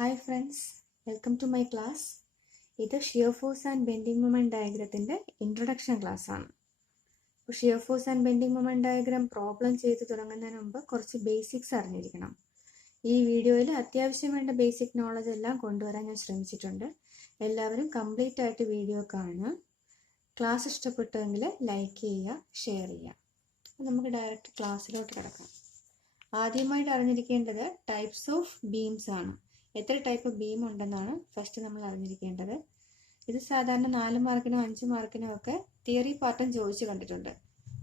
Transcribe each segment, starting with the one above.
Hi friends, welcome to my class. ഇത് shear force and bending moment ഡയഗ്രത്തിന്റെ introduction class ആണ്. അപ്പോൾ shear force and bending moment diagram problem ചെയ്ത് തുടങ്ങുന്നതിന് മുമ്പ് കുറച്ച് ബേസിക്സ് അറിഞ്ഞിരിക്കണം. ഈ വീഡിയോയിൽ അത്യാവശ്യം വേണ്ട ബേസിക് നോളജ് എല്ലാം കൊണ്ടുവരാൻ ഞാൻ ശ്രമിച്ചിട്ടുണ്ട്. എല്ലാവരും കംപ്ലീറ്റ് ആയിട്ട് വീഡിയോ കാണുക. ക്ലാസ് ഇഷ്ടപ്പെട്ടെങ്കിൽ ലൈക്ക് ചെയ്യുക, ഷെയർ ചെയ്യുക. നമുക്ക് ഡയറക്റ്റ് ക്ലാസ്സിലോട്ട് കിടക്കാം. ആദ്യമായിട്ട് അറിഞ്ഞിരിക്കേണ്ടത് ടൈപ്സ് ഓഫ് ബീംസ് ആണ്. എത്ര ടൈപ്പ് ബീം ഉണ്ടെന്നാണ് ഫസ്റ്റ് നമ്മൾ അറിഞ്ഞിരിക്കേണ്ടത്. ഇത് സാധാരണ 4 മാർക്കിനോ 5 മാർക്കിനോ ഒക്കെ തിയറി പാർട്ടും ചോദിച്ചു കണ്ടിട്ടുണ്ട്.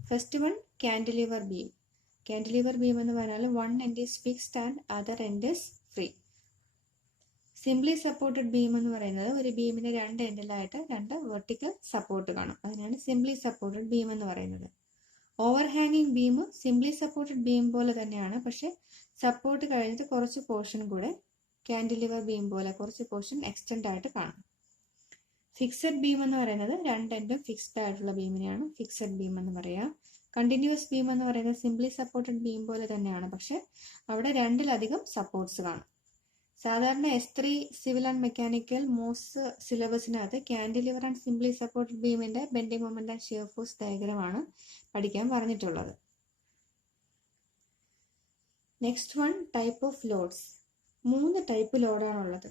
First one cantilever beam. Cantilever beam എന്ന് പറഞ്ഞാൽ one end is fixed and other end is free. Simply supported beam എന്ന് പറയുന്നത് ഒരു ബീമിന്റെ രണ്ട് എൻഡിലായിട്ട് രണ്ട് വെർട്ടിക്കൽ സപ്പോർട്ട് കാണും. അതിനാണ് സിംപ്ലി സപ്പോർട്ടഡ് ബീം എന്ന് പറയുന്നത്. ഓവർ ഹാങ്ങിങ് ബീം സിംപ്ലി സപ്പോർട്ടഡ് ബീം പോലെ തന്നെയാണ്, പക്ഷെ സപ്പോർട്ട് കഴിഞ്ഞിട്ട് കുറച്ച് പോർഷൻ കൂടെ കാൻഡിലിവർ ബീം പോലെ കുറച്ച് പോർഷൻ എക്സ്റ്റെൻഡ് ആയിട്ട് കാണും. ഫിക്സഡ് ബീം എന്ന് പറയുന്നത് രണ്ടെൻഡും ഫിക്സ്ഡ് ആയിട്ടുള്ള ബീമിനെയാണ് ഫിക്സഡ് ബീം എന്ന് പറയാം. കണ്ടിന്യൂസ് ബീം എന്ന് പറയുന്നത് സിംപ്ലി സപ്പോർട്ടഡ് ബീം പോലെ തന്നെയാണ്, പക്ഷെ അവിടെ രണ്ടിലധികം സപ്പോർട്ട്സ് കാണും. സാധാരണ S3 civil and mechanical most സിലബസിനകത്ത് കാൻഡിലിവർ ആൻഡ് സിംപ്ലി സപ്പോർട്ടഡ് ബീമിന്റെ bending moment and shear force diagram ആണ് പഠിക്കാൻ പറഞ്ഞിട്ടുള്ളത്. Next one type of loads. 3 type ലോഡാണുള്ളത്.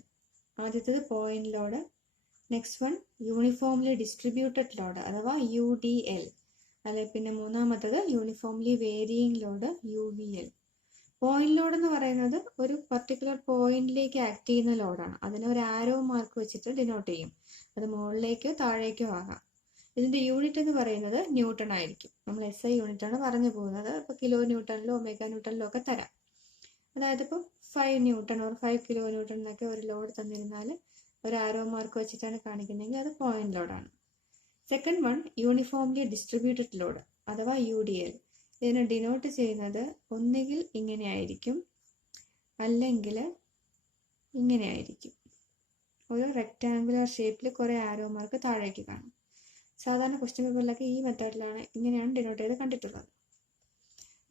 ആദ്യത്തേത് point load, next one uniformly distributed load അഥവാ UDL, അല്ലെ പിന്നെ മൂന്നാമത്തത് uniformly varying load UVL. Point load എന്ന് പറയുന്നത് ഒരു പർട്ടിക്കുലർ പോയിന്റിലേക്ക് ആക്ട് ചെയ്യുന്ന ലോഡാണ്. അതിന് ഒരു ആരോ മാർക്ക് വെച്ചിട്ട് ഡിനോട്ട് ചെയ്യും. അത് മുകളിലേക്കോ താഴേക്കോ ആകാം. ഇതിന്റെ യൂണിറ്റ് എന്ന് പറയുന്നത് ന്യൂട്ടൺ ആയിരിക്കും. നമ്മൾ SI യൂണിറ്റ് ആണ് പറഞ്ഞു പോകുന്നത്. ഇപ്പൊ കിലോ ന്യൂട്ടണിലോ മെഗാ ന്യൂട്ടണിലോ ഒക്കെ തരാം. അതായത് ഇപ്പോൾ 5 ന്യൂട്ടൺ ഓർ 5 കിലോ ന്യൂട്ടൺ എന്നൊക്കെ ഒരു ലോഡ് തന്നിരുന്നാൽ ഒരു ആരോ മാർക്ക് വെച്ചിട്ടാണ് കാണിക്കുന്നതെങ്കിൽ അത് പോയിന്റ് ലോഡാണ്. Second one uniformly distributed load അഥവാ UDL. ഇതിനെ ഡിനോട്ട് ചെയ്യുന്നത് ഒന്നുകിൽ ഇങ്ങനെ ആയിരിക്കും, അല്ലെങ്കിൽ ഇങ്ങനെ ആയിരിക്കും. ഒരു റെക്ടാങ്കുലർ ഷേപ്പിൽ കുറെ ആരോ മാർക്ക് താഴേക്ക് കാണും. സാധാരണ ക്വസ്റ്റ്യൻ പേപ്പറിലൊക്കെ ഈ മെത്തേഡിലാണ് ഇങ്ങനെയാണ് ഡിനോട്ട് ചെയ്ത് കണ്ടിട്ടുള്ളത്.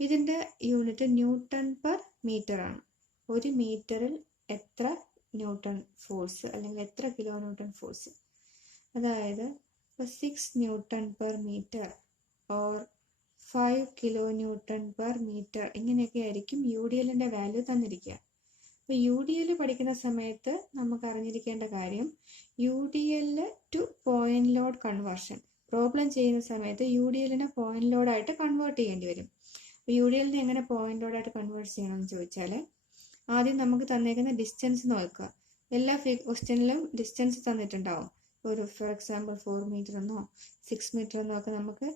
ഇതിന്റെ യൂണിറ്റ് ന്യൂട്ടൺ പെർ മീറ്റർ ആണ്. ഒരു മീറ്ററിൽ എത്ര ന്യൂട്ടൺ ഫോഴ്സ് അല്ലെങ്കിൽ എത്ര കിലോ ന്യൂട്ടൺ ഫോഴ്സ്. അതായത് 6 newton per metre or 5 kilo newton per metre ഇങ്ങനെയൊക്കെ ആയിരിക്കും UDLന്റെ വാല്യൂ തന്നിരിക്കുക. അപ്പോൾ UDL പഠിക്കുന്ന സമയത്ത് നമുക്ക് അറിഞ്ഞിരിക്കേണ്ട കാര്യം UDL two point load conversion. Problem ചെയ്യുന്ന സമയത്ത് UDLനെ പോയിന്റ് ലോഡായിട്ട് കൺവേർട്ട് ചെയ്യേണ്ടി വരും. അപ്പോൾ UDLനെ എങ്ങനെ പോയിന്റ് ലോഡായിട്ട് കൺവേർട്ട് ചെയ്യണമെന്ന് ചോദിച്ചാൽ ആദ്യം നമുക്ക് തന്നേക്കുന്ന ഡിസ്റ്റൻസ് നോക്കുക. എല്ലാ ക്വസ്റ്റ്യനിലും ഡിസ്റ്റൻസ് തന്നിട്ടുണ്ടാവും. ഒരു ഫോർ എക്സാമ്പിൾ 4 മീറ്റർ എന്നോ 6 മീറ്റർ എന്നോ ഒക്കെ നമുക്ക്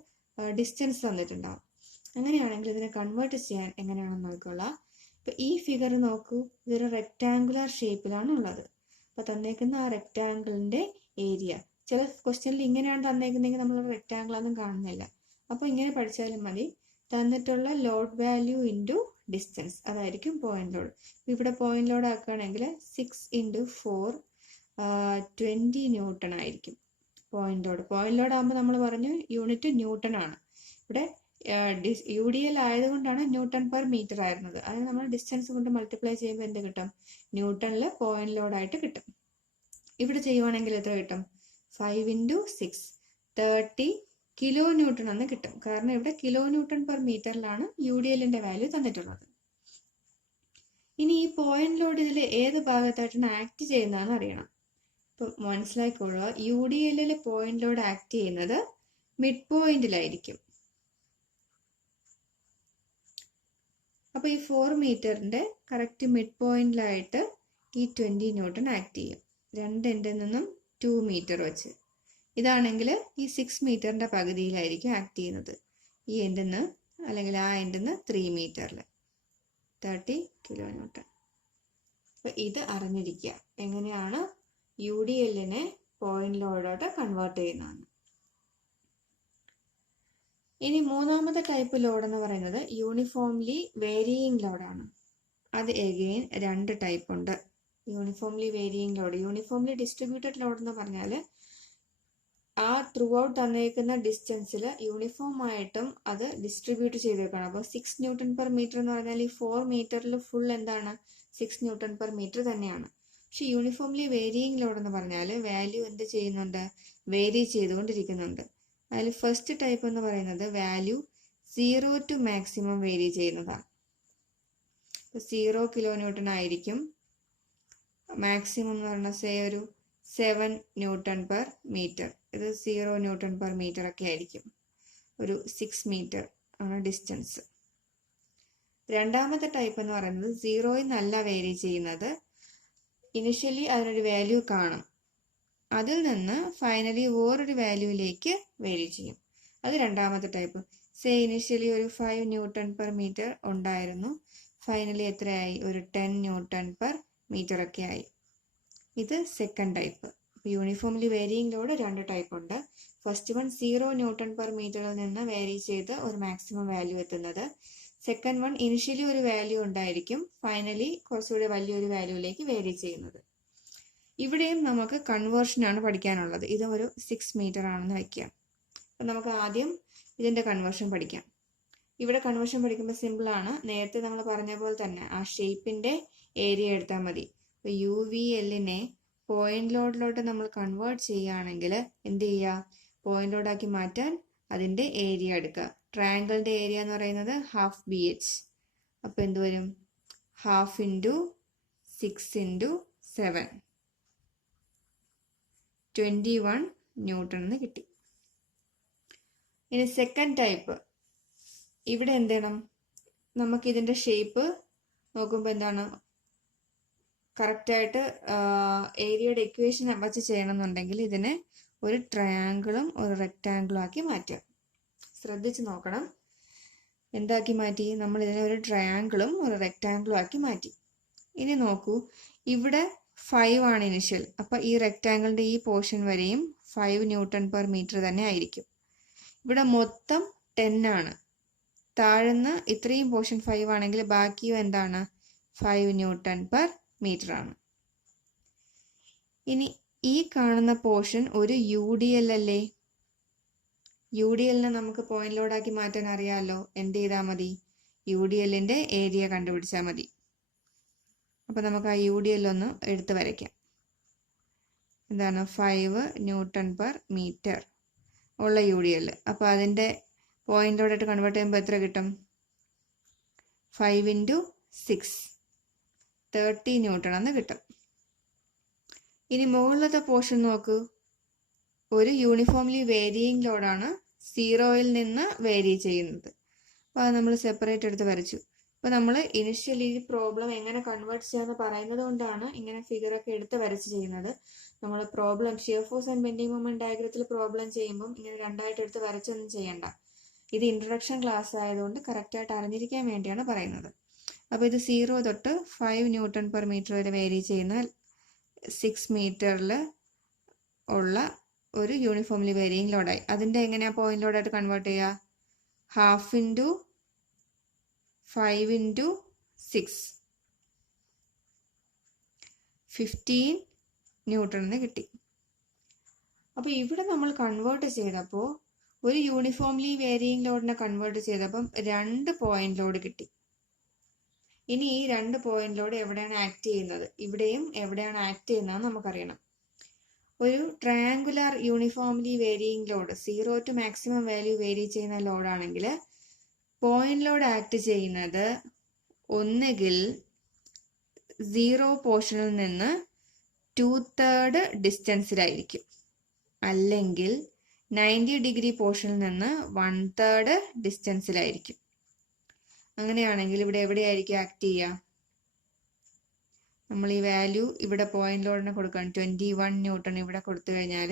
ഡിസ്റ്റൻസ് തന്നിട്ടുണ്ടാവും. അങ്ങനെയാണെങ്കിൽ ഇതിനെ കൺവേർട്ട് ചെയ്യാൻ എങ്ങനെയാണെന്ന് നോക്കിക്കൊള്ളാം. ഇപ്പൊ ഈ ഫിഗർ നോക്കൂ, ഇതൊരു റെക്ടാങ്കുലർ ഷേപ്പിലാണ് ഉള്ളത്. അപ്പൊ തന്നേക്കുന്ന ആ റെക്ടാങ്കിളിന്റെ ഏരിയ, ചില ക്വസ്റ്റ്യനിൽ ഇങ്ങനെയാണ് തന്നേക്കുന്നതെങ്കിൽ നമ്മൾ റെക്ടാങ്കിൾ ഒന്നും കാണുന്നില്ല. അപ്പൊ ഇങ്ങനെ പഠിച്ചാലും മതി. തന്നിട്ടുള്ള ലോഡ് വാല്യൂ ഇൻറ്റു ഡിസ്റ്റൻസ്, അതായിരിക്കും പോയിന്റ് ലോഡ്. ഇവിടെ പോയിന്റ് ലോഡ് ആക്കുകയാണെങ്കിൽ 6 × 4 20 ന്യൂട്ടൺ ആയിരിക്കും പോയിന്റ് ലോഡ്. പോയിന്റ് ലോഡ് ആകുമ്പോൾ നമ്മൾ പറഞ്ഞു യൂണിറ്റ് ന്യൂട്ടൺ ആണ്. ഇവിടെ UDL ആയതുകൊണ്ടാണ് ന്യൂട്ടൺ പെർ മീറ്റർ ആയിരുന്നത്. അതിന് നമ്മൾ ഡിസ്റ്റൻസ് കൊണ്ട് മൾട്ടിപ്ലൈ ചെയ്യുമ്പോൾ എന്ത് കിട്ടും? ന്യൂട്ടണിൽ പോയിന്റ് ലോഡ് ആയിട്ട് കിട്ടും. ഇവിടെ ചെയ്യുവാണെങ്കിൽ എത്ര കിട്ടും? 5 × 6 30 കിലോ ന്യൂട്ടൺ എന്ന് കിട്ടും. കാരണം ഇവിടെ കിലോ ന്യൂട്ടൺ പെർ മീറ്ററിലാണ് UDLന്റെ വാല്യൂ തന്നിട്ടുള്ളത്. ഇനി ഈ പോയിന്റ് ലോഡ് ഇതിൽ ഏത് ഭാഗത്തായിട്ടാണ് ആക്ട് ചെയ്യുന്നതെന്ന് അറിയണം. ഇപ്പൊ മനസ്സിലാക്കിക്കൊള്ളുക, UDLൽ പോയിന്റ് ലോഡ് ആക്ട് ചെയ്യുന്നത് മിഡ് പോയിന്റിലായിരിക്കും. അപ്പൊ ഈ 4 മീറ്ററിന്റെ കറക്റ്റ് മിഡ് പോയിന്റിലായിട്ട് ഈ 20 ന്യൂട്ടൺ ആക്ട് ചെയ്യും. രണ്ട് എൻഡിൽ നിന്നും 2 മീറ്റർ വെച്ച്. ഇതാണെങ്കിൽ ഈ 6 മീറ്ററിന്റെ പകുതിയിലായിരിക്കും ആക്ട് ചെയ്യുന്നത്. ഈ എൻഡിൽ നിന്ന് അല്ലെങ്കിൽ ആ എൻഡിൽ നിന്ന് 3 മീറ്ററിൽ 30 കിലോ ന്യൂട്ടൺ. അപ്പൊ ഇത് അറിഞ്ഞിരിക്കുക എങ്ങനെയാണ് UDLനെ പോയിന്റ് ലോഡോട്ട് കൺവേർട്ട് ചെയ്യുന്നതാണ്. ഇനി മൂന്നാമത്തെ ടൈപ്പ് ലോഡ് എന്ന് പറയുന്നത് യൂണിഫോംലി വേരിയിങ് ലോഡാണ്. അത് എഗെയിൻ 2 ടൈപ്പ് ഉണ്ട്. Uniformly varying load, uniformly distributed load എന്ന് പറഞ്ഞാൽ ആ ത്രൂ ഔട്ട് തന്നേക്കുന്ന ഡിസ്റ്റൻസിൽ യൂണിഫോം ആയിട്ടും അത് ഡിസ്ട്രിബ്യൂട്ട് ചെയ്തേക്കണം. അപ്പോൾ 6 ന്യൂട്ടൺ പെർ മീറ്റർ എന്ന് പറഞ്ഞാൽ ഈ 4 മീറ്ററിൽ ഫുൾ എന്താണ് 6 ന്യൂട്ടൺ പെർ മീറ്റർ തന്നെയാണ്. പക്ഷെ യൂണിഫോംലി വേരിയിങ് ലോഡ് എന്ന് പറഞ്ഞാൽ വാല്യൂ എന്ത് ചെയ്യുന്നുണ്ട്, വേരി ചെയ്തുകൊണ്ടിരിക്കുന്നുണ്ട്. അതിൽ ഫസ്റ്റ് ടൈപ്പ് എന്ന് പറയുന്നത് വാല്യൂ 0 to മാക്സിമം വേരി ചെയ്യുന്നതാണ്. 0 kN ആയിരിക്കും, മാക്സിമം എന്ന് പറഞ്ഞാൽ സേ ഒരു 7 Nm/m. ഇത് 0 Nm/m ഒക്കെ ആയിരിക്കും. ഒരു 6 മീറ്റർ ആണ് ഡിസ്റ്റൻസ്. രണ്ടാമത്തെ ടൈപ്പ് എന്ന് പറയുന്നത് 0യിൽ നിന്നല്ല വേരി ചെയ്യുന്നത്. ഇനിഷ്യലി അതിനൊരു വാല്യൂ കാണും, അതിൽ നിന്ന് ഫൈനലി വേറൊരു വാല്യൂയിലേക്ക് വേരി ചെയ്യും. അത് രണ്ടാമത്തെ ടൈപ്പ്. സേ ഇനിഷ്യലി ഒരു 5 Nm/m ഉണ്ടായിരുന്നു, ഫൈനലി എത്രയായി, ഒരു 10 Nm/m ഒക്കെ ആയി. ഇത് second type. Uniformly varying load രണ്ട് ടൈപ്പ് ഉണ്ട്. ഫസ്റ്റ് വൺ 0 Nm/m നിന്ന് വേരി ചെയ്ത് ഒരു മാക്സിമം വാല്യൂ എത്തുന്നത്. സെക്കൻഡ് വൺ ഇനിഷ്യലി ഒരു വാല്യൂ ഉണ്ടായിരിക്കും, ഫൈനലി കുറച്ചുകൂടി വലിയൊരു വാല്യൂയിലേക്ക് വേരി ചെയ്യുന്നത്. ഇവിടെയും നമുക്ക് കൺവേർഷനാണ് പഠിക്കാനുള്ളത്. ഇത് ഒരു 6 മീറ്റർ ആണെന്ന് വയ്ക്കുക. അപ്പം നമുക്ക് ആദ്യം ഇതിൻ്റെ കൺവേർഷൻ പഠിക്കാം. ഇവിടെ കൺവേർഷൻ പഠിക്കുമ്പോൾ സിമ്പിളാണ്. നേരത്തെ നമ്മൾ പറഞ്ഞ പോലെ തന്നെ ആ ഷേപ്പിൻ്റെ ഏരിയ എടുത്താൽ മതി. അപ്പോൾ UVLനെ പോയിന്റ് ലോഡിലോട്ട് നമ്മൾ കൺവേർട്ട് ചെയ്യുകയാണെങ്കിൽ എന്ത് ചെയ്യുക, പോയിന്റ് ലോഡാക്കി മാറ്റാൻ അതിൻ്റെ ഏരിയ എടുക്കുക. ട്രയാങ്കിളിൻ്റെ ഏരിയ എന്ന് പറയുന്നത് 1/2 BH. അപ്പോൾ എന്ത് വരും, 1/2 × 6 × 7 21 ന്യൂട്ടൺ എന്ന് കിട്ടി. ഇനി സെക്കൻഡ് ടൈപ്പ്. ഇവിടെ എന്ത് ചെയ്യണം, നമുക്കിതിൻ്റെ ഷേപ്പ് നോക്കുമ്പോൾ എന്താണ്, കറക്റ്റായിട്ട് ഏരിയയുടെ ഇക്വേഷൻ വച്ച് ചെയ്യണമെന്നുണ്ടെങ്കിൽ ഇതിനെ ഒരു ട്രയാങ്കിളും ഒരു റെക്റ്റാങ്കിളും ആക്കി മാറ്റുക. ശ്രദ്ധിച്ച് നോക്കണം. എന്താക്കി മാറ്റി, നമ്മൾ ഇതിനെ ഒരു ട്രയാങ്കിളും ഒരു റെക്റ്റാങ്കിളും ആക്കി മാറ്റി. ഇനി നോക്കൂ, ഇവിടെ 5 ആണ് ഇനിഷ്യൽ. അപ്പം ഈ റെക്റ്റാങ്കിളിൻ്റെ ഈ പോർഷൻ വരെയും 5 Nm/m തന്നെ ആയിരിക്കും. ഇവിടെ മൊത്തം 10 ആണ്. താഴ്ന്ന് ഇത്രയും പോർഷൻ 5 ആണെങ്കിൽ ബാക്കിയും എന്താണ്, 5 Nm/m ആണ്. ഇനി ഈ കാണുന്ന പോർഷൻ ഒരു UDL അല്ലേ. UDLനെ നമുക്ക് പോയിന്റ് ലോഡാക്കി മാറ്റാൻ അറിയാമല്ലോ. എന്ത് ചെയ്താൽ മതി, UDLൻ്റെ ഏരിയ കണ്ടുപിടിച്ചാൽ മതി. അപ്പോൾ നമുക്ക് ആ UDL ഒന്ന് എടുത്ത് വരയ്ക്കാം. എന്താണ്, 5 Nm/m ഉള്ള UDL. അപ്പോൾ അതിൻ്റെ പോയിന്റ് ലോഡായിട്ട് കൺവേർട്ട് ചെയ്യുമ്പോൾ എത്ര കിട്ടും, 5 × 6 30 ന്യൂട്ടൺ എന്ന് കിട്ടും. ഇനി മുകളിലത്തെ പോർഷൻ നോക്കൂ, ഒരു യൂണിഫോംലി വേരിയിങ് ലോഡാണ് 0യിൽ നിന്ന് വേരി ചെയ്യുന്നത്. അപ്പോൾ അത് നമ്മൾ സെപ്പറേറ്റ് എടുത്ത് വരച്ചു. അപ്പോൾ നമ്മൾ ഇനിഷ്യലി ഈ പ്രോബ്ലം എങ്ങനെ കൺവേർട്ട് ചെയ്യാമെന്ന് പറയുന്നത് കൊണ്ടാണ് ഇങ്ങനെ ഫിഗറൊക്കെ എടുത്ത് വരച്ച് ചെയ്യുന്നത്. നമ്മൾ problem shear force and bending moment ഡയഗ്രത്തിൽ പ്രോബ്ലം ചെയ്യുമ്പം ഇങ്ങനെ രണ്ടായിട്ട് എടുത്ത് വരച്ചൊന്നും ചെയ്യണ്ട. ഇത് ഇൻട്രൊഡക്ഷൻ ക്ലാസ് ആയതുകൊണ്ട് കറക്റ്റായിട്ട് അറിഞ്ഞിരിക്കാൻ വേണ്ടിയാണ് പറയുന്നത്. അപ്പോൾ ഇത് 0 തൊട്ട് 5 Nm/m വരെ വേരി ചെയ്യുന്ന 6 മീറ്ററിൽ ഉള്ള ഒരു യൂണിഫോംലി വേരിയിങ് ലോഡായി. അതിൻ്റെ എങ്ങനെയാണ് പോയിന്റ് ലോഡായിട്ട് കൺവേർട്ട് ചെയ്യുക, 1/2 × 5 × 6 15 ന്യൂട്ടൺ എന്ന് കിട്ടി. അപ്പോൾ ഇവിടെ നമ്മൾ കൺവേർട്ട് ചെയ്തപ്പോൾ ഒരു യൂണിഫോംലി വേരിയിങ് ലോഡിനെ കൺവേർട്ട് ചെയ്തപ്പം 2 പോയിന്റ് ലോഡ് കിട്ടി. ഇനി ഈ 2 പോയിന്റ് ലോഡ് എവിടെയാണ് ആക്ട് ചെയ്യുന്നത്, ഇവിടെയും എവിടെയാണ് ആക്ട് ചെയ്യുന്നതെന്ന് നമുക്കറിയണം. ഒരു triangular uniformly varying load 0 to maximum value vary ചെയ്യുന്ന ലോഡാണെങ്കിൽ പോയിന്റ് ലോഡ് ആക്ട് ചെയ്യുന്നത് ഒന്നുകിൽ 0 പോർഷനിൽ നിന്ന് 2/3 ഡിസ്റ്റൻസിലായിരിക്കും, അല്ലെങ്കിൽ 90 ഡിഗ്രി പോർഷനിൽ നിന്ന് 1/3 ഡിസ്റ്റൻസിലായിരിക്കും. അങ്ങനെയാണെങ്കിൽ ഇവിടെ എവിടെയായിരിക്കും ആക്ട് ചെയ്യുക, നമ്മൾ ഈ വാല്യൂ ഇവിടെ പോയിന്റ് ലോഡിന് കൊടുക്കണം, 21 ന്യൂട്ടൺ ഇവിടെ കൊടുത്തു കഴിഞ്ഞാൽ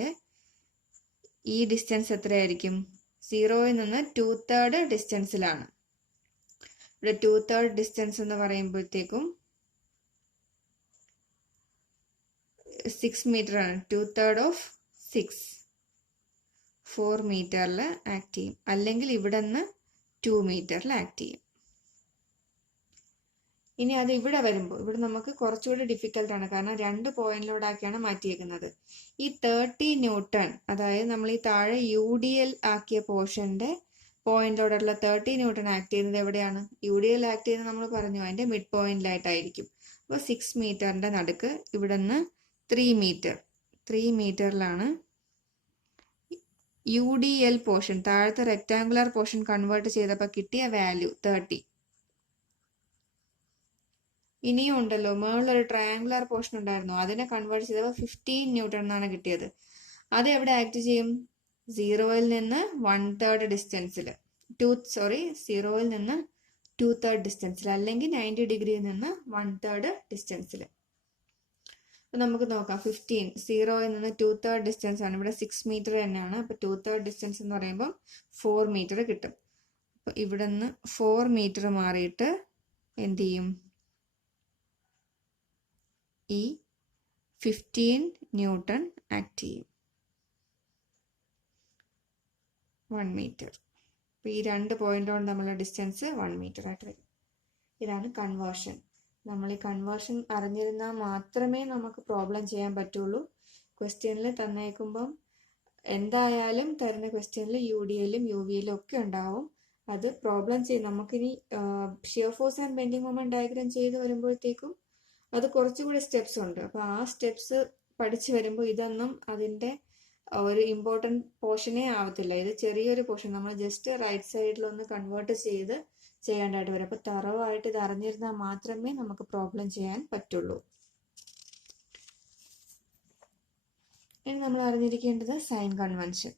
ഈ ഡിസ്റ്റൻസ് എത്രയായിരിക്കും, 0യിൽ നിന്ന് 2/3 ഡിസ്റ്റൻസിലാണ്. ഇവിടെ 2/3 ഡിസ്റ്റൻസ് എന്ന് പറയുമ്പോഴത്തേക്കും 6 മീറ്റർ ആണ്. 2/3 of 6 4 മീറ്ററിൽ ആക്ട് ചെയ്യും, അല്ലെങ്കിൽ ഇവിടെ നിന്ന് 2 മീറ്ററിൽ ആക്ട് ചെയ്യും. ഇനി അത് ഇവിടെ വരുമ്പോൾ ഇവിടെ നമുക്ക് കുറച്ചുകൂടി ഡിഫിക്കൽട്ടാണ്, കാരണം 2 പോയിന്റ് ലോഡാക്കിയാണ് മാറ്റിയേക്കുന്നത്. ഈ 30 ന്യൂട്ടൺ, അതായത് നമ്മൾ ഈ താഴെ UDL ആക്കിയ പോർഷൻ്റെ പോയിന്റ് ലോഡായിട്ടുള്ള 30 ന്യൂട്ടൺ ആക്ട് ചെയ്യുന്നത് എവിടെയാണ്, UDL ആക്ട് ചെയ്യുന്നത് നമ്മൾ പറഞ്ഞു അതിൻ്റെ മിഡ് പോയിന്റിലായിട്ടായിരിക്കും. അപ്പോൾ 6 മീറ്ററിൻ്റെ നടുക്ക് ഇവിടെ നിന്ന് 3 മീറ്ററിലാണ് UDL പോർഷൻ, താഴത്തെ റെക്റ്റാങ്കുലർ പോർഷൻ കൺവേർട്ട് ചെയ്തപ്പോൾ കിട്ടിയ വാല്യൂ 30. ഇനിയും ഉണ്ടല്ലോ, മുകളിലൊരു ട്രയാങ്കുലർ പോർഷൻ ഉണ്ടായിരുന്നു, അതിനെ കൺവേർട്ട് ചെയ്തപ്പോൾ 15 ന്യൂട്ടൺ എന്നാണ് കിട്ടിയത്. അത് എവിടെ ആക്ട് ചെയ്യും? 0-ൽ നിന്ന് 1/3 ഡിസ്റ്റൻസിൽ, 0-ൽ നിന്ന് 2/3 ഡിസ്റ്റൻസിൽ, അല്ലെങ്കിൽ 90 ഡിഗ്രിയിൽ നിന്ന് 1/3 ഡിസ്റ്റൻസിൽ. അപ്പം നമുക്ക് നോക്കാം. 15 0-ൽ നിന്ന് 2/3 ഡിസ്റ്റൻസ് ആണ്. ഇവിടെ 6 മീറ്റർ തന്നെയാണ്. അപ്പോൾ 2/3 ഡിസ്റ്റൻസ് എന്ന് പറയുമ്പോൾ 4 മീറ്റർ കിട്ടും. അപ്പോൾ ഇവിടെ നിന്ന് 4 മീറ്റർ മാറിയിട്ട് എന്ത് ചെയ്യും? ഈ 15 ന്യൂട്ടൺ ആക്ട് ചെയ്യും. 1 മീറ്റർ. അപ്പോൾ ഈ 2 പോയിന്റ് കൊണ്ട് നമ്മളുടെ ഡിസ്റ്റൻസ് 1 മീറ്റർ ആയിട്ട് വരും. ഇതാണ് കൺവേർഷൻ. നമ്മൾ ഈ കൺവേർഷൻ അറിഞ്ഞിരുന്നാൽ മാത്രമേ നമുക്ക് പ്രോബ്ലം ചെയ്യാൻ പറ്റുള്ളൂ. ക്വസ്റ്റ്യനിൽ തന്നേക്കുമ്പം എന്തായാലും തരുന്ന ക്വസ്റ്റ്യനിൽ UDLും UVLും ഒക്കെ ഉണ്ടാവും. അത് പ്രോബ്ലം നമുക്കിനി shear force and bending moment diagram ചെയ്ത് വരുമ്പോഴത്തേക്കും അത് കുറച്ചുകൂടി സ്റ്റെപ്സ് ഉണ്ട്. അപ്പോൾ ആ സ്റ്റെപ്സ് പഠിച്ചു വരുമ്പോൾ ഇതൊന്നും അതിൻ്റെ ഒരു ഇമ്പോർട്ടൻറ്റ് പോർഷനേ ആവത്തില്ല. ഇത് ചെറിയൊരു പോർഷൻ, നമ്മൾ ജസ്റ്റ് റൈറ്റ് സൈഡിലൊന്ന് കൺവേർട്ട് ചെയ്യേണ്ടതായിട്ട് വരും. അപ്പോൾ തറവായിട്ട് ഇത് അറിഞ്ഞിരുന്നാൽ മാത്രമേ നമുക്ക് പ്രോബ്ലം ചെയ്യാൻ പറ്റുള്ളൂ. ഇനി നമ്മൾ അറിഞ്ഞിരിക്കേണ്ടത് സൈൻ കൺവെൻഷൻ.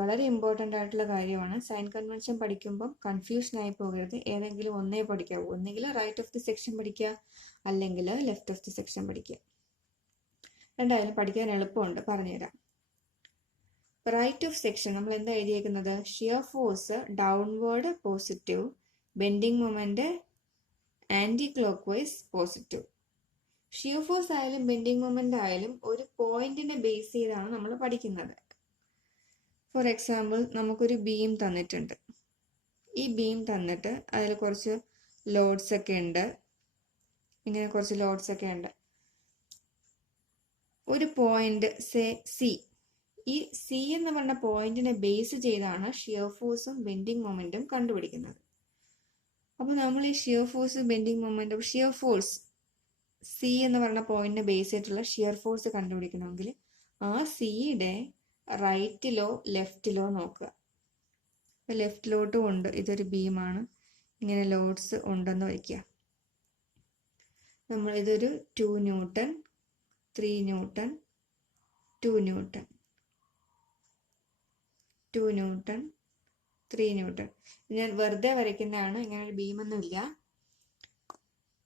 വളരെ ഇമ്പോർട്ടൻ്റ് ആയിട്ടുള്ള കാര്യമാണ്. സൈൻ കൺവെൻഷൻ പഠിക്കുമ്പം കൺഫ്യൂഷൻ ആയി പോകരുത്. ഏതെങ്കിലും ഒന്നേ പഠിക്കാവൂ. ഒന്നെങ്കിൽ റൈറ്റ് ഓഫ് ദി സെക്ഷൻ പഠിക്കുക, അല്ലെങ്കിൽ ലെഫ്റ്റ് ഓഫ് ദി സെക്ഷൻ പഠിക്കുക. രണ്ടായാലും പഠിക്കാൻ എളുപ്പമുണ്ട്, പറഞ്ഞുതരാം. റൈറ്റ് ഓഫ് സെക്ഷൻ നമ്മൾ എന്താ എഴുതിയേക്കുന്നത്? Shear force downward positive, bending moment anti clock vice positive. Shear force ആയാലും ബെൻഡിങ് മൊമെന്റ് ആയാലും ഒരു പോയിന്റിനെ ബേസ് ചെയ്താണ് നമ്മൾ പഠിക്കുന്നത്. ഫോർ എക്സാമ്പിൾ, നമുക്കൊരു ബീം തന്നിട്ടുണ്ട്. ഈ ബീം തന്നിട്ട് അതിൽ കുറച്ച് ലോഡ്സ് ഒക്കെ ഉണ്ട്. ഇങ്ങനെ കുറച്ച് ലോഡ്സ് ഒക്കെ ഉണ്ട്. ഒരു പോയിന്റ് സി, ഈ സി എന്ന് പറഞ്ഞ പോയിന്റിനെ ബേസ് ചെയ്താണ് ഷിയർ ഫോഴ്സും ബെൻഡിങ് മൊമെന്റും കണ്ടുപിടിക്കുന്നത്. അപ്പോൾ നമ്മൾ ഈ ഷിയർ ഫോഴ്സ് ബെൻഡിങ് മൊമെന്റും, ഷിയർ ഫോഴ്സ് സി എന്ന് പറഞ്ഞ പോയിന്റിനെ ബേസ് ചെയ്തിട്ടുള്ള ഷിയർ ഫോഴ്സ് കണ്ടുപിടിക്കണമെങ്കിൽ ആ സിയുടെ റൈറ്റിലോ ലെഫ്റ്റിലോ നോക്കുക. ലെഫ്റ്റിലോട്ടും ഉണ്ട്, ഇതൊരു ബീമാണ്, ഇങ്ങനെ ലോഡ്സ് ഉണ്ടെന്ന് വയ്ക്കുക. നമ്മൾ ഇതൊരു 2 newton, 3 newton, 2 newton, 2 newton, 3 newton. ഞാൻ വെറുതെ വരയ്ക്കുന്നതാണ്, ഇങ്ങനെ ഒരു ബീമൊന്നും ഇല്ല.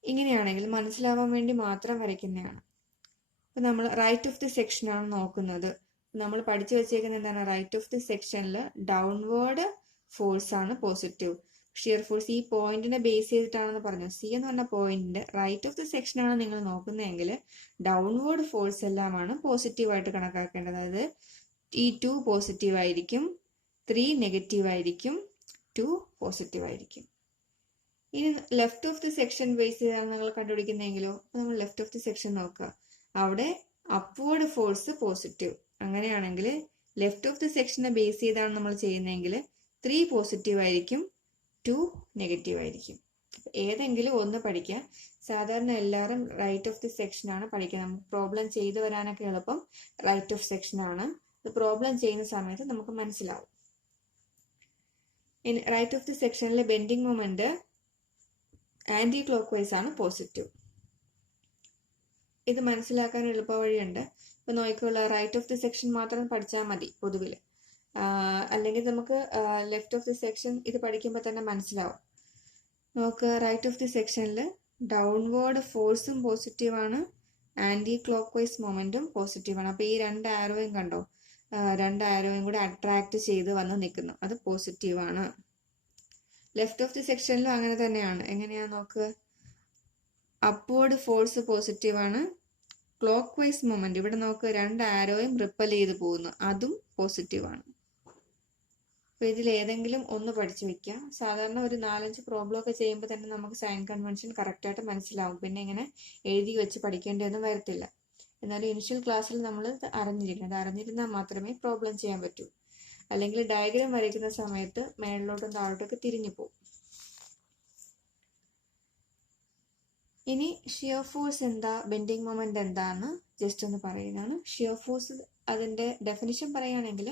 ഇങ്ങനെയാണെങ്കിൽ മനസ്സിലാവാൻ വേണ്ടി മാത്രം വരയ്ക്കുന്നതാണ്. അപ്പം നമ്മൾ റൈറ്റ് ഓഫ് ദി സെക്ഷനാണ് നോക്കുന്നത്. നമ്മൾ പഠിച്ചു വെച്ചേക്കുന്നത് എന്താണ്? റൈറ്റ് ഓഫ് ദി സെക്ഷനിൽ ഡൗൺവേർഡ് ഫോഴ്സ് ആണ് പോസിറ്റീവ്. ഷിയർ ഫോഴ്സ് ഈ പോയിന്റിനെ ബേസ് ചെയ്തിട്ടാണെന്ന് പറഞ്ഞു. സി എന്ന് പറഞ്ഞ പോയിന്റിന്റെ റൈറ്റ് ഓഫ് ദി സെക്ഷനാണ് നിങ്ങൾ നോക്കുന്നതെങ്കിൽ ഡൗൺവേർഡ് ഫോഴ്സ് എല്ലാമാണ് പോസിറ്റീവായിട്ട് കണക്കാക്കേണ്ടത്. അതായത് ഈ 2 പോസിറ്റീവ് ആയിരിക്കും, 3 നെഗറ്റീവ് ആയിരിക്കും, 2 പോസിറ്റീവ് ആയിരിക്കും. ഇനി left of the section base ചെയ്താണ് നിങ്ങൾ കണ്ടുപിടിക്കുന്നതെങ്കിലോ, നമ്മൾ ലെഫ്റ്റ് ഓഫ് ദി സെക്ഷൻ നോക്കുക. അവിടെ അപ്വേർഡ് ഫോഴ്സ് പോസിറ്റീവ്. അങ്ങനെയാണെങ്കിൽ ലെഫ്റ്റ് ഓഫ് ദി സെക്ഷനെ ബേസ് ചെയ്താണ് നമ്മൾ ചെയ്യുന്നതെങ്കിൽ 3 പോസിറ്റീവ് ആയിരിക്കും, 2 നെഗറ്റീവ് ആയിരിക്കും. ഏതെങ്കിലും ഒന്ന് പഠിക്കുക. സാധാരണ എല്ലാവരും റൈറ്റ് ഓഫ് ദി സെക്ഷനാണ് പഠിക്കുക. നമുക്ക് പ്രോബ്ലം ചെയ്തു വരാനൊക്കെ എളുപ്പം റൈറ്റ് ഓഫ് സെക്ഷനാണ്. ഇത് പ്രോബ്ലം ചെയ്യുന്ന സമയത്ത് നമുക്ക് മനസ്സിലാവും. ഇനി റൈറ്റ് ഓഫ് ദി സെക്ഷനിലെ bending moment anti clock vice ആണ് പോസിറ്റീവ്. ഇത് മനസ്സിലാക്കാൻ എളുപ്പ വഴിയുണ്ട്. ഇപ്പൊ നോക്കിയുള്ള റൈറ്റ് ഓഫ് ദി സെക്ഷൻ മാത്രം പഠിച്ചാൽ മതി പൊതുവിൽ. അല്ലെങ്കിൽ നമുക്ക് ലെഫ്റ്റ് ഓഫ് ദി സെക്ഷൻ ഇത് പഠിക്കുമ്പോൾ തന്നെ മനസ്സിലാവും. നമുക്ക് റൈറ്റ് ഓഫ് ദി സെക്ഷനിൽ ഡൗൺവേർഡ് ഫോഴ്സും പോസിറ്റീവാണ്, ആന്റി ക്ലോക്ക് വൈസ് മൊമെന്റും പോസിറ്റീവാണ്. അപ്പോൾ ഈ 2 ആരോയും കണ്ടോ? 2 ആരോയും കൂടെ അട്രാക്ട് ചെയ്ത് വന്ന് നിൽക്കുന്നു, അത് പോസിറ്റീവാണ്. ലെഫ്റ്റ് ഓഫ് ദി സെക്ഷനിലും അങ്ങനെ തന്നെയാണ്. എങ്ങനെയാ നോക്ക്? അപ്വേർഡ് ഫോഴ്സ് പോസിറ്റീവാണ്, ക്ലോക്ക് വൈസ് മൊമെന്റ് ഇവിടെ നോക്ക് 2 ആരോയും റിപ്പൽ ചെയ്ത് പോകുന്നു, അതും പോസിറ്റീവാണ്. അപ്പോൾ ഇതിൽ ഏതെങ്കിലും ഒന്ന് പഠിച്ചു വെക്കുക. സാധാരണ ഒരു 4-5 പ്രോബ്ലം ഒക്കെ ചെയ്യുമ്പോൾ തന്നെ നമുക്ക് സൈൻ കൺവെൻഷൻ കറക്റ്റായിട്ട് മനസ്സിലാവും. പിന്നെ ഇങ്ങനെ എഴുതി വെച്ച് പഠിക്കേണ്ടതൊന്നും വരത്തില്ല. എന്നാലും ഇനിഷ്യൽ ക്ലാസ്സിൽ നമ്മൾ അറിഞ്ഞിരിക്കണം. അത് അറിഞ്ഞിരുന്നാൽ മാത്രമേ പ്രോബ്ലം ചെയ്യാൻ പറ്റൂ. അല്ലെങ്കിൽ ഡയഗ്രാം വരയ്ക്കുന്ന സമയത്ത് മേളിലോട്ടും താഴോട്ടൊക്കെ തിരിഞ്ഞു പോകും. ഇനി ഷിയർ ഫോഴ്സ് എന്താ, ബെൻഡിങ് മൊമെന്റ് എന്താന്ന് ജസ്റ്റ് ഒന്ന് പറയുന്നതാണ്. ഷിയർ ഫോഴ്സ് അതിന്റെ ഡെഫിനിഷൻ പറയുകയാണെങ്കിൽ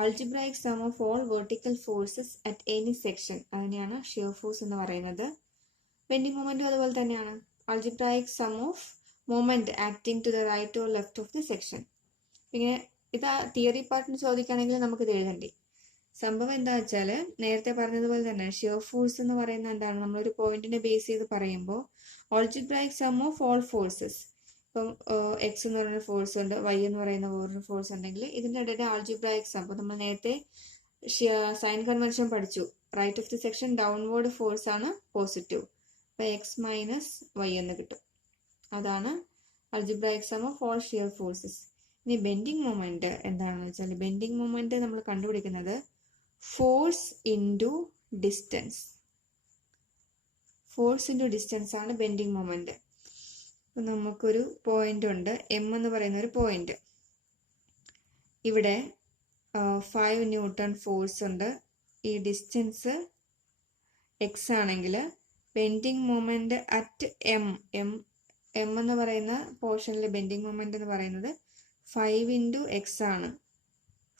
algebraic sum of all vertical forces at any section, അതിനെയാണ് ഷിയർ ഫോഴ്സ് എന്ന് പറയുന്നത്. ബെൻഡിങ് മൊമെന്റും അതുപോലെ തന്നെയാണ്, algebraic sum of moment acting to the right or left of the section. ഇങ്ങനെ ഇത് തിയറി പാർട്ടിന് ചോദിക്കുകയാണെങ്കിൽ നമുക്കിത് എഴുതണ്ടേ. സംഭവം എന്താ വെച്ചാൽ നേരത്തെ പറഞ്ഞതുപോലെ തന്നെ ഷിയർ ഫോഴ്സ് എന്ന് പറയുന്നത് എന്താണ്, നമ്മളൊരു പോയിന്റിനെ ബേസ് ചെയ്ത് പറയുമ്പോൾ algebraic sum of all forces, ഇപ്പം എക്സ് എന്ന് പറയുന്ന ഫോഴ്സ് ഉണ്ട്, വൈ എന്ന് പറയുന്ന വേറൊരു ഫോഴ്സ് ഉണ്ടെങ്കിൽ ഇതിന്റെ ഇടയിൽ ആൾജിബ്രായിക് സം, അപ്പോൾ നമ്മൾ നേരത്തെ സൈൻ കൺവെൻഷൻ പഠിച്ചു, right of the section downward force ആണ് പോസിറ്റീവ്, അപ്പോൾ എക്സ് മൈനസ് വൈ എന്ന് കിട്ടും. അതാണ് algebraic sum of all shear forces. ഇനി ബെൻഡിങ് മൊമെന്റ് എന്താണെന്ന് വെച്ചാൽ, ബെൻഡിങ് മൊമെന്റ് നമ്മൾ കണ്ടുപിടിക്കുന്നത് force into distance, force into distance ആണ് ബെൻഡിങ് മൊമെന്റ്. അപ്പം നമുക്കൊരു പോയിന്റ് ഉണ്ട്, എം എന്ന് പറയുന്ന ഒരു പോയിന്റ്, ഇവിടെ 5 ന്യൂട്ടൺ ഫോഴ്സ് ഉണ്ട്, ഈ ഡിസ്റ്റൻസ് എക്സ് ആണെങ്കിൽ ബെൻഡിങ് മൊമെന്റ് അറ്റ് എം എന്ന് പറയുന്ന പോർഷനിലെ ബെൻഡിങ് മൊമെന്റ് എന്ന് പറയുന്നത് 5 ഇൻറ്റു എക്സ് ആണ്.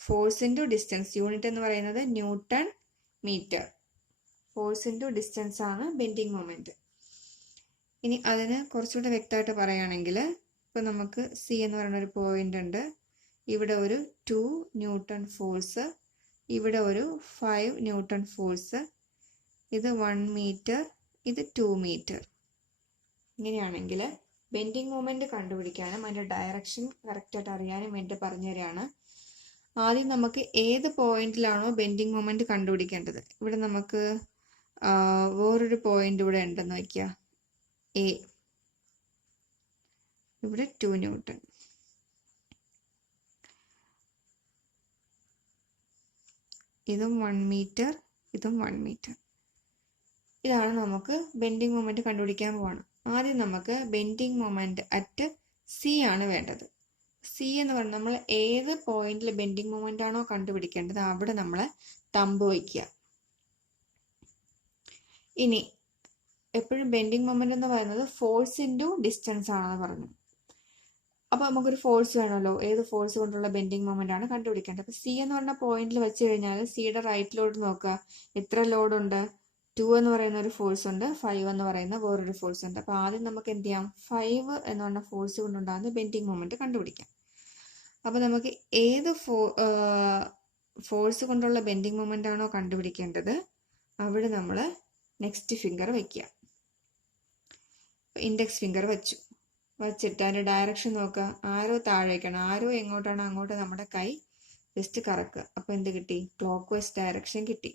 ഫോഴ്സ് ഇൻറ്റു ഡിസ്റ്റൻസ്, യൂണിറ്റ് എന്ന് പറയുന്നത് newton metre, force into distance ആണ് ബെൻഡിങ് മൊമെന്റ്. ഇനി അതിന് കുറച്ചുകൂടെ വ്യക്തമായിട്ട് പറയുകയാണെങ്കിൽ, ഇപ്പം നമുക്ക് സി എന്ന് പറയുന്ന ഒരു പോയിന്റ് ഉണ്ട്, ഇവിടെ ഒരു 2 ന്യൂട്ടൺ ഫോഴ്സ്, ഇവിടെ ഒരു 5 ന്യൂട്ടൺ ഫോഴ്സ്, ഇത് 1 മീറ്റർ, ഇത് 2 മീറ്റർ. ഇങ്ങനെയാണെങ്കിൽ ബെൻഡിങ് മൊമെന്റ് കണ്ടുപിടിക്കാനും അതിൻ്റെ ഡയറക്ഷൻ കറക്റ്റായിട്ട് അറിയാനും വേണ്ടി പറഞ്ഞുതരാണ്. ആദ്യം നമുക്ക് ഏത് പോയിന്റിലാണോ ബെൻഡിങ് മൊമെന്റ് കണ്ടുപിടിക്കേണ്ടത്, ഇവിടെ നമുക്ക് വേറൊരു പോയിന്റ് ഇവിടെ ഉണ്ടെന്ന് വയ്ക്കുക, എ, ഇവിടെ 2 ന്യൂട്ടൺ, ഇതും 1 മീറ്റർ, ഇതും 1 മീറ്റർ. ഇതാണ് നമുക്ക് ബെൻഡിങ് മൊമെന്റ് കണ്ടുപിടിക്കാൻ പോവാണ്. ആദ്യം നമുക്ക് ബെൻഡിങ് മൊമെന്റ് അറ്റ് സി ആണ് വേണ്ടത്. സി എന്ന് പറഞ്ഞാൽ നമ്മൾ ഏത് പോയിന്റിൽ ബെൻഡിങ് മൊമെന്റ് ആണോ കണ്ടുപിടിക്കേണ്ടത് അവിടെ നമ്മൾ തമ്പ് വയ്ക്കുക. ഇനി എപ്പോഴും ബെൻഡിങ് മൊമെന്റ് എന്ന് പറയുന്നത് ഫോഴ്സ് ഇൻറ്റു ഡിസ്റ്റൻസ് ആണെന്ന് പറഞ്ഞു. അപ്പോൾ നമുക്കൊരു ഫോഴ്സ് വേണമല്ലോ, ഏത് ഫോഴ്സ് കൊണ്ടുള്ള ബെൻഡിങ് മൊമെന്റ് ആണ് കണ്ടുപിടിക്കേണ്ടത്. അപ്പോൾ സി എന്ന് പറഞ്ഞ പോയിന്റിൽ വെച്ച് കഴിഞ്ഞാൽ സിയുടെ റൈറ്റിലോട്ട് നോക്കുക, എത്ര ലോഡ് ഉണ്ട്, 2 എന്ന് പറയുന്ന ഒരു ഫോഴ്സ് ഉണ്ട്, 5 എന്ന് പറയുന്ന വേറൊരു ഫോഴ്സ് ഉണ്ട്. അപ്പോൾ ആദ്യം നമുക്ക് എന്ത് ചെയ്യാം, 5 എന്ന് പറഞ്ഞ ഫോഴ്സ് കൊണ്ടുണ്ടാകുന്ന ബെൻഡിങ് മൊമെന്റ് കണ്ടുപിടിക്കാം. അപ്പോൾ നമുക്ക് ഏത് ഫോഴ്സ് കൊണ്ടുള്ള ബെൻഡിങ് മൊമെന്റ് ആണോ കണ്ടുപിടിക്കേണ്ടത് അവിടെ നമ്മൾ നെക്സ്റ്റ് ഫിംഗർ വയ്ക്കുക. ഇൻഡെക്സ് ഫിംഗർ വച്ചിട്ട് അതിൻ്റെ ഡയറക്ഷൻ നോക്കുക, ആരോ താഴെ വയ്ക്കണം, ആരോ എങ്ങോട്ടാണോ അങ്ങോട്ട് നമ്മുടെ കൈ ജസ്റ്റ് കറക്കുക. അപ്പോൾ എന്ത് കിട്ടി, ക്ലോക്ക് വൈസ് ഡയറക്ഷൻ കിട്ടി.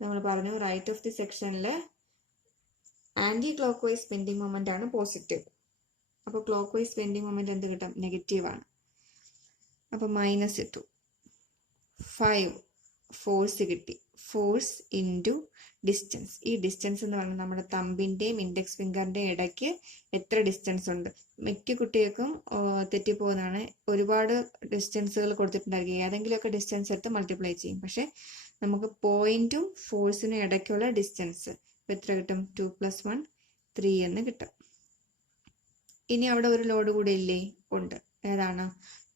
നമ്മൾ പറഞ്ഞു റൈറ്റ് ഓഫ് ദി സെക്ഷനിൽ anti clock vice bending moment ആണ് പോസിറ്റീവ്, അപ്പോൾ ക്ലോക്ക് വൈസ് ബെൻഡിങ് മൊമെന്റ് എന്ത് കിട്ടും, നെഗറ്റീവ് ആണ്. അപ്പോൾ മൈനസ് ഇട്ടു, 5 ഫോഴ്സ് കിട്ടി, ഫോഴ്സ് ഇൻറ്റു ഡിസ്റ്റൻസ്. ഈ ഡിസ്റ്റൻസ് എന്ന് പറഞ്ഞാൽ നമ്മുടെ തമ്പിൻ്റെയും ഇൻഡെക്സ് ഫിംഗറിൻ്റെയും ഇടയ്ക്ക് എത്ര ഡിസ്റ്റൻസ് ഉണ്ട്. മിക്ക കുട്ടികൾക്കും തെറ്റിപ്പോകുന്നതാണ്, ഒരുപാട് ഡിസ്റ്റൻസുകൾ കൊടുത്തിട്ടുണ്ടായിരിക്കും, ഏതെങ്കിലുമൊക്കെ ഡിസ്റ്റൻസ് എടുത്ത് മൾട്ടിപ്ലൈ ചെയ്യും. പക്ഷെ നമുക്ക് പോയിന്റും ഫോഴ്സിനും ഇടയ്ക്കുള്ള ഡിസ്റ്റൻസ് ഇപ്പം എത്ര കിട്ടും, 2 + 1 3 എന്ന് കിട്ടും. ഇനി അവിടെ ഒരു ലോഡ് കൂടെ ഇല്ലേ, ഉണ്ട്, ഏതാണ്,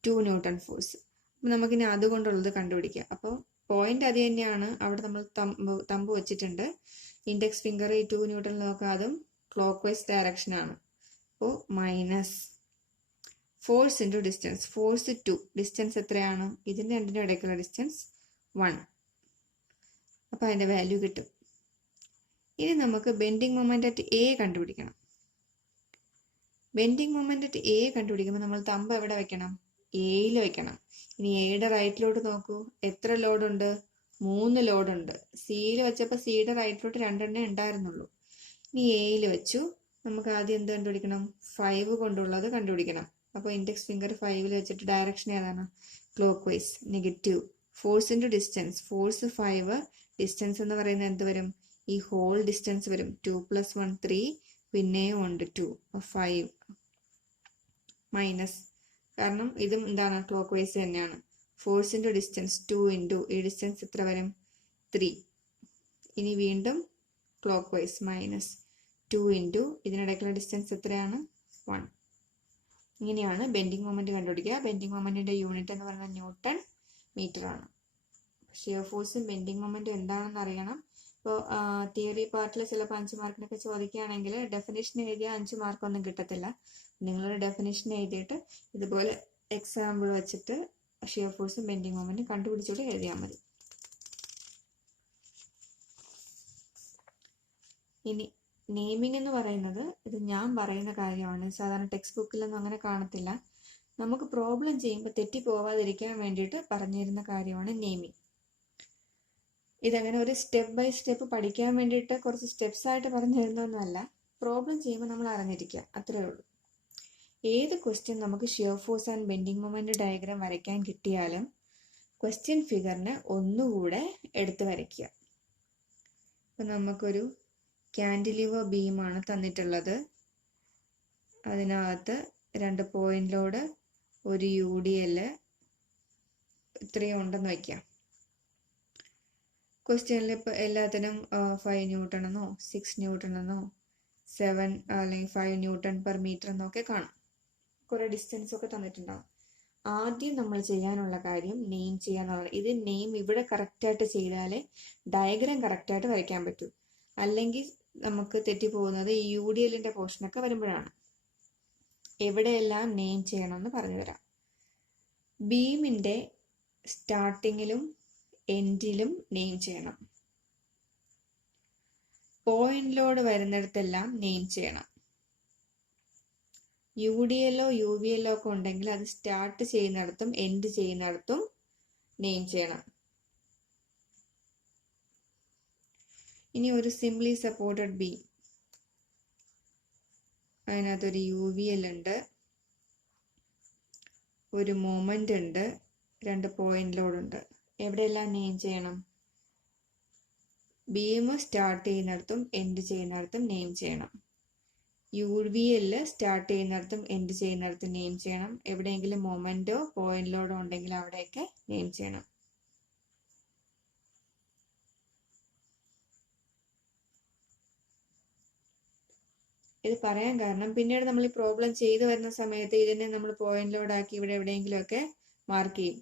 2 ന്യൂട്ടൺ ഫോഴ്സ്. അപ്പം നമുക്കിനി അതുകൊണ്ടുള്ളത് കണ്ടുപിടിക്കാം. അപ്പോൾ പോയിന്റ് അത് തന്നെയാണ്, അവിടെ നമ്മൾ തമ്പ് വെച്ചിട്ടുണ്ട്, ഇൻഡെക്സ് ഫിംഗർ ഈ 2 ന്യൂട്ടൺ നോക്കുക, അതും ക്ലോക്ക് വൈസ് ഡയറക്ഷൻ ആണ്. അപ്പോൾ minus force into distance, force 2, distance എത്രയാണ്, ഇതിൻ്റെ രണ്ടിൻ്റെ ഇടയ്ക്കുള്ള ഡിസ്റ്റൻസ് 1. അപ്പോൾ അതിൻ്റെ വാല്യൂ കിട്ടും. ഇനി നമുക്ക് ബെൻഡിങ് മൊമെന്റ് അറ്റ് എ കണ്ടുപിടിക്കണം. ബെൻഡിങ് മൊമെന്റ് അറ്റ് എ കണ്ടുപിടിക്കുമ്പോൾ നമ്മൾ തമ്പ് എവിടെ വെക്കണം, എയിൽ വെക്കണം. ഇനി എയുടെ റൈറ്റിലോട്ട് നോക്കൂ, എത്ര ലോഡുണ്ട്, 3 ലോഡുണ്ട്. സിയിൽ വെച്ചപ്പോൾ സിയുടെ റൈറ്റിലോട്ട് 2 ഉണ്ടായിരുന്നുള്ളൂ. ഇനി എയിൽ വെച്ചു, നമുക്ക് ആദ്യം എന്ത് കണ്ടുപിടിക്കണം, 5 കൊണ്ടുള്ളത് കണ്ടുപിടിക്കണം. അപ്പോൾ ഇൻഡെക്സ് ഫിംഗർ 5 വെച്ചിട്ട് ഡയറക്ഷൻ ഏതാണ്, clock vice, negative. Force into distance, force 5, distance എന്ന് പറയുന്നത് എന്ത് വരും, ഈ ഹോൾ ഡിസ്റ്റൻസ് വരും, 2 + 1 3, പിന്നെയും ഉണ്ട് 2, 5 മൈനസ്, കാരണം ഇതും എന്താണ് ക്ലോക്ക് വൈസ് തന്നെയാണ്. ഫോഴ്സ് ഇൻറ്റു ഡിസ്റ്റൻസ് 2 ഇൻറ്റു ഈ ഡിസ്റ്റൻസ് എത്ര വരും, 3. ഇനി വീണ്ടും ക്ലോക്ക് വൈസ് മൈനസ് 2 ഇൻറ്റു ഇതിനിടയ്ക്കുള്ള ഡിസ്റ്റൻസ് എത്രയാണ് 1. ഇങ്ങനെയാണ് ബെൻഡിങ് മൊമെന്റ് കണ്ടുപിടിക്കുക. ബെൻഡിങ് മൊമെന്റിന്റെ യൂണിറ്റ് എന്ന് പറയുന്നത് ന്യൂട്ടൺ മീറ്റർ ആണ്. ഷിയർ ഫോഴ്സും ബെൻഡിങ് മൊമെന്റും എന്താണെന്ന് അറിയണം. ഇപ്പോൾ തിയറി പാർട്ടിൽ ചിലപ്പോൾ 5 മാർക്കിനൊക്കെ ചോദിക്കുകയാണെങ്കിൽ ഡെഫിനേഷൻ എഴുതിയാൽ 5 മാർക്കൊന്നും കിട്ടത്തില്ല. നിങ്ങളൊരു ഡെഫിനേഷൻ എഴുതിയിട്ട് ഇതുപോലെ എക്സാമ്പിൾ വെച്ചിട്ട് ഷിയർ ഫോഴ്സും ബെൻഡിങ് മൊമെന്റും കണ്ടുപിടിച്ചിട്ട് എഴുതിയാൽ മതി. ഇനി നെയിമിംഗ് എന്ന് പറയുന്നത് ഇത് ഞാൻ പറയുന്ന കാര്യമാണ്. സാധാരണ ടെക്സ്റ്റ് ബുക്കിലൊന്നും അങ്ങനെ കാണത്തില്ല. നമുക്ക് പ്രോബ്ലം ചെയ്യുമ്പോൾ തെറ്റിപ്പോവാതിരിക്കാൻ വേണ്ടിയിട്ട് പറഞ്ഞിരുന്ന കാര്യമാണ് നെയിമിംഗ്. ഇതങ്ങനെ ഒരു സ്റ്റെപ്പ് ബൈ സ്റ്റെപ്പ് പഠിക്കാൻ വേണ്ടിയിട്ട് കുറച്ച് സ്റ്റെപ്സ് ആയിട്ട് പറഞ്ഞു തരുന്നൊന്നുമല്ല. പ്രോബ്ലം ചെയ്യുമ്പോൾ നമ്മൾ അറിഞ്ഞിരിക്കുക, അത്രയേ ഉള്ളൂ. ഏത് ക്വസ്റ്റ്യൻ നമുക്ക് shear force and bending moment diagram വരയ്ക്കാൻ കിട്ടിയാലും ക്വസ്റ്റ്യൻ ഫിഗറിനെ ഒന്നുകൂടെ എടുത്ത് വരയ്ക്കുക. ഇപ്പം നമുക്കൊരു ക്യാൻഡിലിവർ ബീമാണ് തന്നിട്ടുള്ളത്. അതിനകത്ത് 2 പോയിന്റ് ലോഡ്, ഒരു UDL, ഇത്രയും ഉണ്ടെന്ന് വയ്ക്കാം. ക്വസ്റ്റ്യനിൽ ഇപ്പോൾ എല്ലാത്തിനും 5 ന്യൂട്ടൺ എന്നോ 6 ന്യൂട്ടൺ എന്നോ 7 അല്ലെങ്കിൽ 5 ന്യൂട്ടൺ പെർ മീറ്റർ എന്നൊക്കെ കാണും. കുറേ ഡിസ്റ്റൻസ് ഒക്കെ തന്നിട്ടുണ്ടാവും. ആദ്യം നമ്മൾ ചെയ്യാനുള്ള കാര്യം നെയിം ചെയ്യാന്നുള്ളത്. ഇത് നെയിം ഇവിടെ കറക്റ്റായിട്ട് ചെയ്താലേ ഡയഗ്രാം കറക്റ്റായിട്ട് വരയ്ക്കാൻ പറ്റൂ. അല്ലെങ്കിൽ നമുക്ക് തെറ്റിപ്പോകുന്നത് ഈ UDLന്റെ പോർഷനൊക്കെ വരുമ്പോഴാണ്. എവിടെയെല്ലാം നെയിം ചെയ്യണമെന്ന് പറഞ്ഞു തരാം. ബീമിന്റെ സ്റ്റാർട്ടിങ്ങിലും എൻഡിലും നെയിം ചെയ്യണം. പോയിന്റ് ലോഡ് വരുന്നിടത്തെല്ലാം നെയിം ചെയ്യണം. UDL UVL ഒക്കെ ഉണ്ടെങ്കിൽ അത് സ്റ്റാർട്ട് ചെയ്യുന്നിടത്തും എൻഡ് ചെയ്യുന്നിടത്തും നെയിം ചെയ്യണം. ഇനി ഒരു സിംപ്ലി സപ്പോർട്ടഡ് ബീം, അതിനകത്തൊരു UVL ഉണ്ട്, ഒരു മൊമെന്റ് ഉണ്ട്, 2 പോയിന്റ് ലോഡ് ഉണ്ട്. എവിടെയെല്ലാം നെയിം ചെയ്യണം? ബീം സ്റ്റാർട്ട് ചെയ്യുന്നിടത്തും എൻഡ് ചെയ്യുന്നിടത്തും നെയിം ചെയ്യണം. UVL സ്റ്റാർട്ട് ചെയ്യുന്നിടത്തും എൻഡ് ചെയ്യുന്നിടത്തും നെയിം ചെയ്യണം. എവിടെയെങ്കിലും മൊമെന്റോ പോയിന്റ് ലോഡോ ഉണ്ടെങ്കിൽ അവിടെയൊക്കെ നെയിം ചെയ്യണം. ഇത് പറയാൻ കാരണം പിന്നീട് നമ്മൾ ഈ പ്രോബ്ലം ചെയ്തു വരുന്ന സമയത്ത് ഇതിനെ നമ്മൾ പോയിന്റ് ലോഡ് ആക്കി ഇവിടെ എവിടെയെങ്കിലും ഒക്കെ മാർക്ക് ചെയ്യും.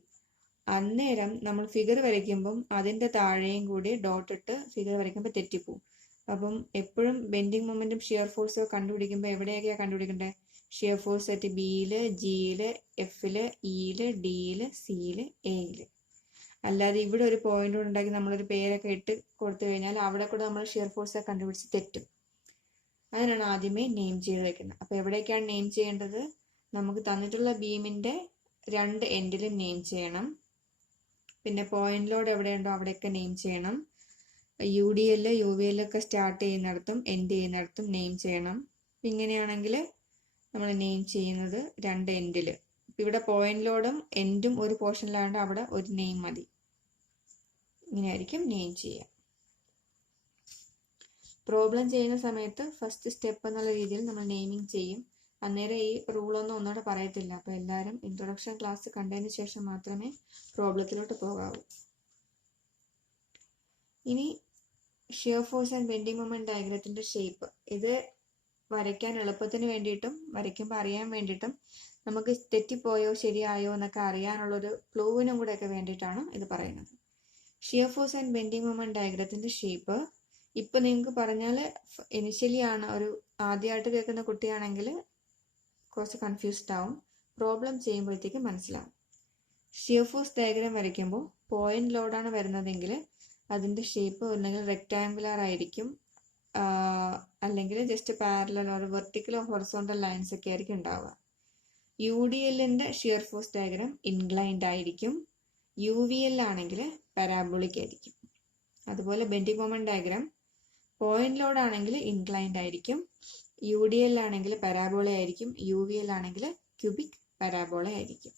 അന്നേരം നമ്മൾ ഫിഗർ വരയ്ക്കുമ്പം അതിൻ്റെ താഴെയും കൂടി ഡോട്ട് ഇട്ട് ഫിഗർ വരയ്ക്കുമ്പോൾ തെറ്റിപ്പോവും. അപ്പം എപ്പോഴും ബെൻഡിങ് മൊമെന്റും ഷിയർ ഫോഴ്സും കണ്ടുപിടിക്കുമ്പോൾ എവിടെയൊക്കെയാണ് കണ്ടുപിടിക്കേണ്ടത്? ഷിയർ ഫോഴ്സ് അറ്റ് ബിയില്, ജിയില്, എഫില്, ഇയില്, ഡിയില്, സിയില്, എയില്. അല്ലാതെ ഇവിടെ ഒരു പോയിന്റ് ഉണ്ടാക്കി നമ്മളൊരു പേരൊക്കെ ഇട്ട് കൊടുത്തു കഴിഞ്ഞാൽ അവിടെ കൂടെ നമ്മൾ ഷിയർ ഫോഴ്സ് കണ്ടുപിടിച്ച് തെറ്റും. അതിനാണ് ആദ്യമേ നെയിം ചെയ്ത് വെക്കുന്നത്. അപ്പോൾ എവിടേക്കാണ് നെയിം ചെയ്യേണ്ടത്? നമുക്ക് തന്നിട്ടുള്ള ബീമിന്റെ 2 എൻഡിലും നെയിം ചെയ്യണം. പിന്നെ പോയിന്റ് ലോഡ് എവിടെയുണ്ടോ അവിടെയൊക്കെ നെയിം ചെയ്യണം. UDL UVL ഒക്കെ സ്റ്റാർട്ട് ചെയ്യുന്നിടത്തും എൻഡ് ചെയ്യുന്നിടത്തും നെയിം ചെയ്യണം. ഇങ്ങനെയാണെങ്കിൽ നമ്മൾ നെയിം ചെയ്യുന്നത് 2 എൻഡിൽ. ഇവിടെ പോയിന്റ് ലോഡും എൻഡും ഒരു പോർഷനിലാണ്ട് അവിടെ ഒരു നെയിം മതി. ഇങ്ങനെയായിരിക്കും നെയിം ചെയ്യുക. പ്രോബ്ലം ചെയ്യുന്ന സമയത്ത് ഫസ്റ്റ് സ്റ്റെപ്പ് എന്നുള്ള രീതിയിൽ നമ്മൾ നെയിമിങ് ചെയ്യും. അന്നേരം ഈ റൂളൊന്നും ഒന്നുകൂടെ പറയത്തില്ല. അപ്പോൾ എല്ലാവരും ഇൻട്രൊഡക്ഷൻ ക്ലാസ് കണ്ടതിന് ശേഷം മാത്രമേ പ്രോബ്ലത്തിലോട്ട് പോകാവൂ. ഇനി shear force and bending moment ഡയഗ്രത്തിന്റെ ഷേപ്പ്. ഇത് വരയ്ക്കാൻ എളുപ്പത്തിന് വേണ്ടിയിട്ടും വരയ്ക്കുമ്പോൾ അറിയാൻ വേണ്ടിയിട്ടും നമുക്ക് തെറ്റിപ്പോയോ ശരിയായോ എന്നൊക്കെ അറിയാനുള്ളൊരു ക്ലൂവിനും കൂടെയൊക്കെ വേണ്ടിയിട്ടാണ് ഇത് പറയുന്നത്. Shear force and bending moment ഡയഗ്രത്തിന്റെ ഷേപ്പ് ഇപ്പം നിങ്ങൾക്ക് പറഞ്ഞാൽ ഇനിഷ്യലി ആണ്, ഒരു ആദ്യമായിട്ട് കേൾക്കുന്ന കുട്ടിയാണെങ്കിൽ കുറച്ച് കൺഫ്യൂസ്ഡ് ആവും. പ്രോബ്ലം ചെയ്യുമ്പോഴത്തേക്ക് മനസ്സിലാവും. ഷിയർ ഫോഴ്സ് ഡയഗ്രാം വരയ്ക്കുമ്പോൾ പോയിന്റ് ലോഡാണ് വരുന്നതെങ്കിൽ അതിൻ്റെ ഷേപ്പ് ഒന്നെങ്കിൽ റെക്ടാങ്കുലർ ആയിരിക്കും, അല്ലെങ്കിൽ just parallel or vertical horizontal lines ഒക്കെ ആയിരിക്കും ഉണ്ടാവുക. UDLന്റെ ഷിയർ ഫോഴ്സ് ഡയഗ്രാം ഇൻക്ലൈൻഡ് ആയിരിക്കും. UVL ആണെങ്കിൽ പാരാബോളിക് ആയിരിക്കും. അതുപോലെ bending moment diagram point load ആണെങ്കിൽ ഇൻക്ലൈൻഡ് ആയിരിക്കും, UDL ആണെങ്കിൽ പാരാബോള ആയിരിക്കും, UVL ആണെങ്കിൽ ക്യൂബിക് പാരാബോള ആയിരിക്കും.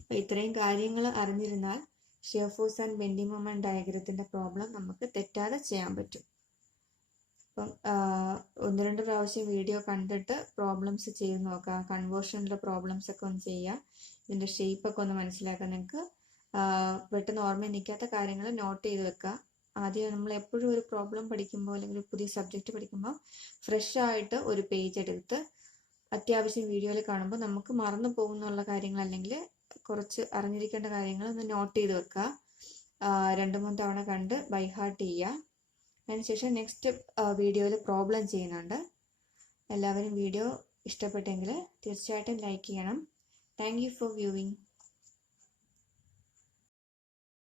അപ്പോൾ ഇത്രയും കാര്യങ്ങൾ അറിഞ്ഞിരുന്നാൽ shear force and bending moment ഡയഗ്രത്തിന്റെ പ്രോബ്ലം നമുക്ക് തെറ്റാതെ ചെയ്യാൻ പറ്റും. അപ്പം 1-2 പ്രാവശ്യം വീഡിയോ കണ്ടിട്ട് പ്രോബ്ലംസ് ചെയ്ത് നോക്കുക. കൺവേർഷനിലെ പ്രോബ്ലംസ് ഒക്കെ ഒന്ന് ചെയ്യുക. ഇതിൻ്റെ ഷേപ്പൊക്കെ ഒന്ന് മനസ്സിലാക്കുക. നിങ്ങൾക്ക് പെട്ടെന്ന് ഓർമ്മയിൽ നിൽക്കാത്ത കാര്യങ്ങൾ നോട്ട് ചെയ്ത് വെക്കുക. ആദ്യം നമ്മൾ എപ്പോഴും ഒരു പ്രോബ്ലം പഠിക്കുമ്പോൾ അല്ലെങ്കിൽ ഒരു പുതിയ സബ്ജക്റ്റ് പഠിക്കുമ്പോൾ ഫ്രഷ് ആയിട്ട് ഒരു പേജ് എടുത്ത് അത്യാവശ്യം വീഡിയോയിൽ കാണുമ്പോൾ നമുക്ക് മറന്നു പോകുന്നുള്ള കാര്യങ്ങൾ അല്ലെങ്കിൽ കുറച്ച് അറിഞ്ഞിരിക്കേണ്ട കാര്യങ്ങൾ ഒന്ന് നോട്ട് ചെയ്ത് വെക്കുക. 2-3 തവണ കണ്ട് ബൈ ഹാർട്ട് ചെയ്യുക. അതിനുശേഷം നെക്സ്റ്റ് വീഡിയോയിൽ പ്രോബ്ലം ചെയ്യുന്നുണ്ട്. എല്ലാവരും വീഡിയോ ഇഷ്ടപ്പെട്ടെങ്കിൽ തീർച്ചയായിട്ടും ലൈക്ക് ചെയ്യണം. Thank you for viewing.